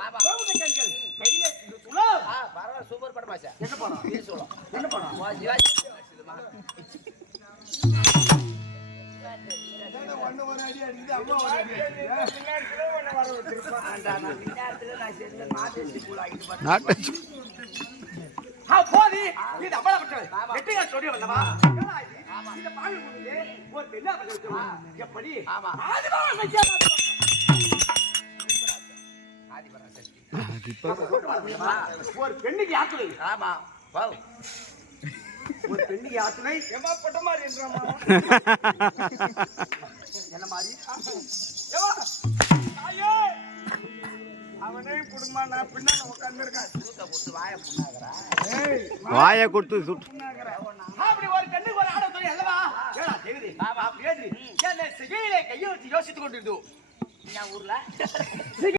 கையில சுலோ. பரவாயில்ல, சூப்பர் படம் மாச்சா. என்ன படம்? சொல்லும். என்ன படம்? ஒண்ணு ஒரு அடி அடிக்குது, அம்மா ஒரு அடி அடிக்குது. போதி இது அவ்வளவு பட்டது. வெட்டியா சொல்லி வந்தவா இந்த பாவி முன்னிலே ஒரு பெண்ணா பண்ணி வச்சோமா? எப்படி? ஆதிபராசக்தி. ஒரு பெண்ணுக்கு யாத்திரை. ஆமா, ஒரு பெண்ணுக்கு யாத்திரை ஏமா பட்ட மாதிரி என்றாமா? என்ன மாதிரி? ஐயோ, அவனே குடும்பமா நான் பின்னால உட்கார்ந்துருக்கேன். வாயை கொடுத்து சுட்டு அப்படி ஒரு பெண்ணுக்கு ஒரு ஆட துணி அல்லவா? ஏடா தெரியுது. அப்படி ஏறி என்ன செய்யலை கையை வச்சு யோசித்துக் கொண்டிருந்தோம். ஊர்ல